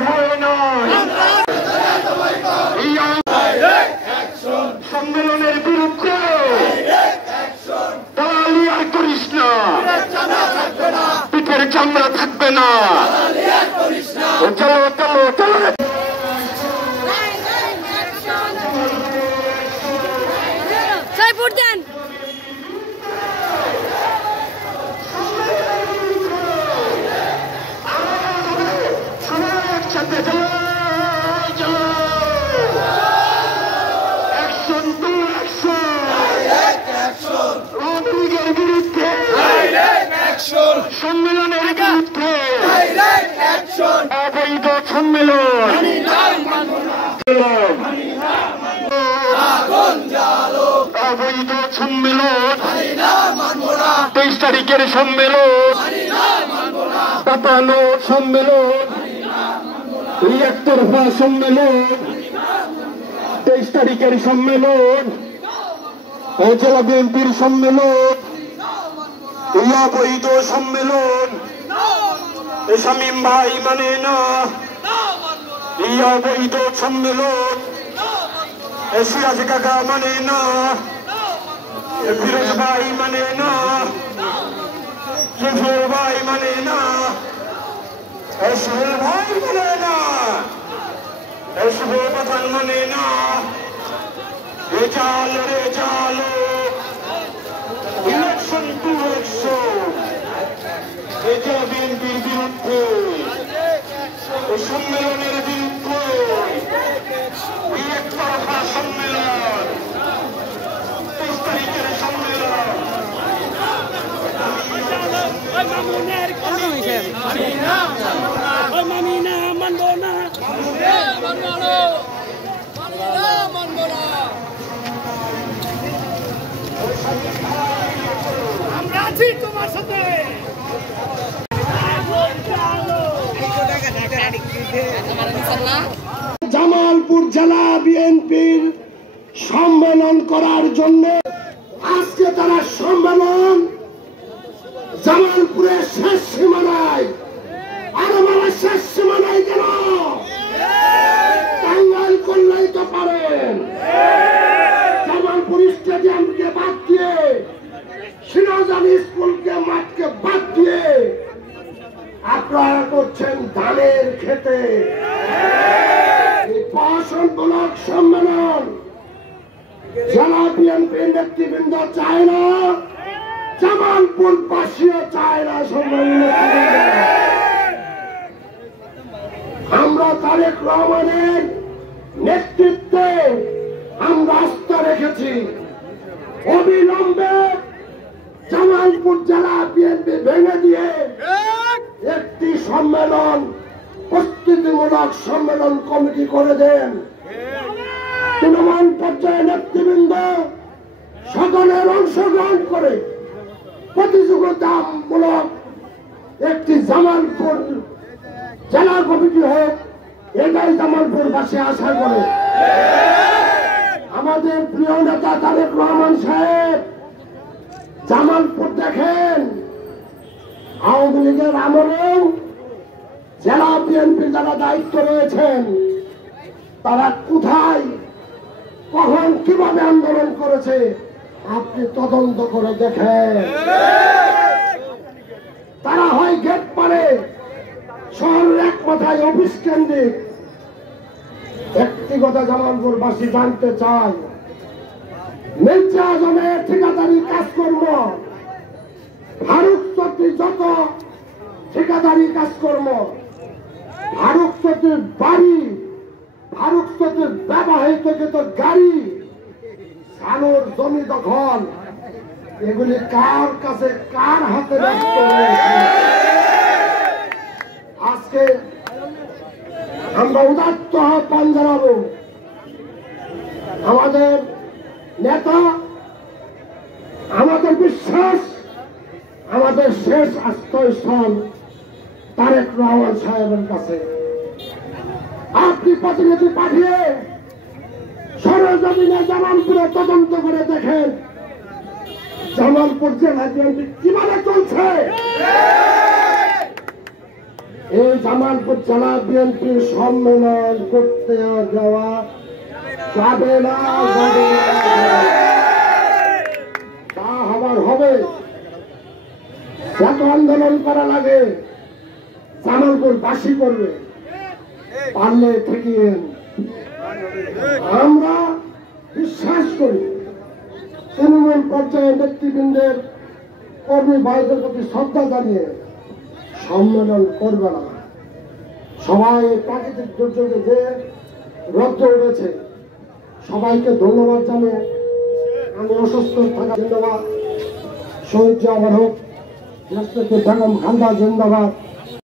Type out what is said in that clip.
ভয় নয়। সম্মেলনের বিরুদ্ধে দালালি আর করিস না, পিঠের চামড়া থাকবে না। চলো চলো চলো। সম্মেলনের বিরুদ্ধে অবৈধ সম্মেলন, অবৈধ সম্মেলন, 23 তারিখের সম্মেলন, পাতানো সম্মেলন, একতরফা সম্মেলন, 23 তারিখের সম্মেলন, জেলা বিএনপির সম্মেলন, অবৈধ সম্মেলন, শামীম ভাই মানে না। অবৈধ সম্মেলন, সিরাজ কাকা মানে না, ফিরোজ ভাই মানে না, জফর ভাই মানে না, সোহেল ভাই মানে না, শুভ পাঠান মানে না। রেজাল রেজাল ইলেকশন টু ইলেকশন, এটা বিএনপির বিরুদ্ধে, সম্মেলনের বিরুদ্ধে, একতরফা সম্মেলন, 23 তারিখের সম্মেলন। আমরা আছি তোমার সাথে। জামালপুর জেলা বিএনপির সম্মেলন করার জন্য আজকে তারা সম্মেলন জামালপুরের শেষ সীমানায়, আরো মানে শেষ সীমানায় কেন টাঙ্গাইল করলেই তো পারেন। জামালপুর স্টেডিয়ামকে বাদ দিয়ে, সিরাজানি স্কুলকে মাঠকে বাদ দিয়ে আপনারা করছেন ধানের খেতে। প্রশাসন ব্লক সম্মেলন জেলা বিএনপির নেতৃবৃন্দ চায় না, জামালপুর বাসীও চায় না সম্মেলন। আমরা তারেক রহমানের নেতৃত্বে আমরা আস্থা রেখেছি। অবিলম্বে জামালপুর জেলা বিএনপি ভেঙে দিয়ে একটি সম্মেলন, প্রস্তুতিমূলক সম্মেলন কমিটি করে দেন। তৃণমূল পর্যায়ে নেতৃবৃন্দ সকলের অংশগ্রহণ করে প্রতিযোগিতামূলক একটি জামালপুর জেলা কমিটি হোক, এটাই জামালপুরবাসী আশা করে। আমাদের প্রিয় নেতা তারেক রহমান সাহেব জামালপুর দেখেন, আওয়ামী লীগের আমলেও জেলা বিএনপি যারা দায়িত্ব রয়েছেন তারা কোথায়, কখন, কিভাবে আন্দোলন করেছে আপনি তদন্ত করে দেখেন। তারা হয় গেট পারে, শহরের এক কথায় অফিস কেন্দ্রিক। ব্যক্তিগত জামালপুরবাসী জানতে চায়, মির্জা আজমের ঠিকাদারি কাজকর্ম, ফারুক চৌধুরী যত ঠিকাদারি কাজকর্ম, ফারুক চৌধুরীর বাড়ি, ফারুক চৌধুরীর ব্যবহৃত যত গাড়ি, সানোর জমি দখল, এগুলি কার কাছে, কার হাতে ব্যস্ত রয়েছে। আজকে আমরা উদাত্ত আহ্বান জানাবো, আমাদের নেতা, আমাদের বিশ্বাস, আমাদের শেষ আশ্রয়স্থল তারেক রহমান সাহেবের কাছে। আপনি প্রতিনিধি পাঠিয়ে সরেজমিনে জামালপুরে তদন্ত করে দেখেন জামালপুর জেলা বিএনপি কিভাবে চলছে। এই জামালপুর জেলা বিএনপির সম্মেলন করতে দেওয়া যাবে না, যাবে না। তা হবার হবে। যত আন্দোলন করা লাগে জামালপুর বাসী করবে, পারলে ঠেকিয়ে। আমরা বিশ্বাস করি তৃণমূল পর্যায়ে নেতৃবৃন্দের কর্মী ভাইদের প্রতি শ্রদ্ধা জানিয়ে সম্মেলন করবে না। সবাই প্রাকৃতিক দুর্যোগে যে রৌদ্র উঠেছে, সবাইকে ধন্যবাদ জানিয়ে আমি অসুস্থ থাকা ধন্যবাদ। শহীদ জিয়া অমর হোক, বেগম খালেদা জিন্দাবাদ।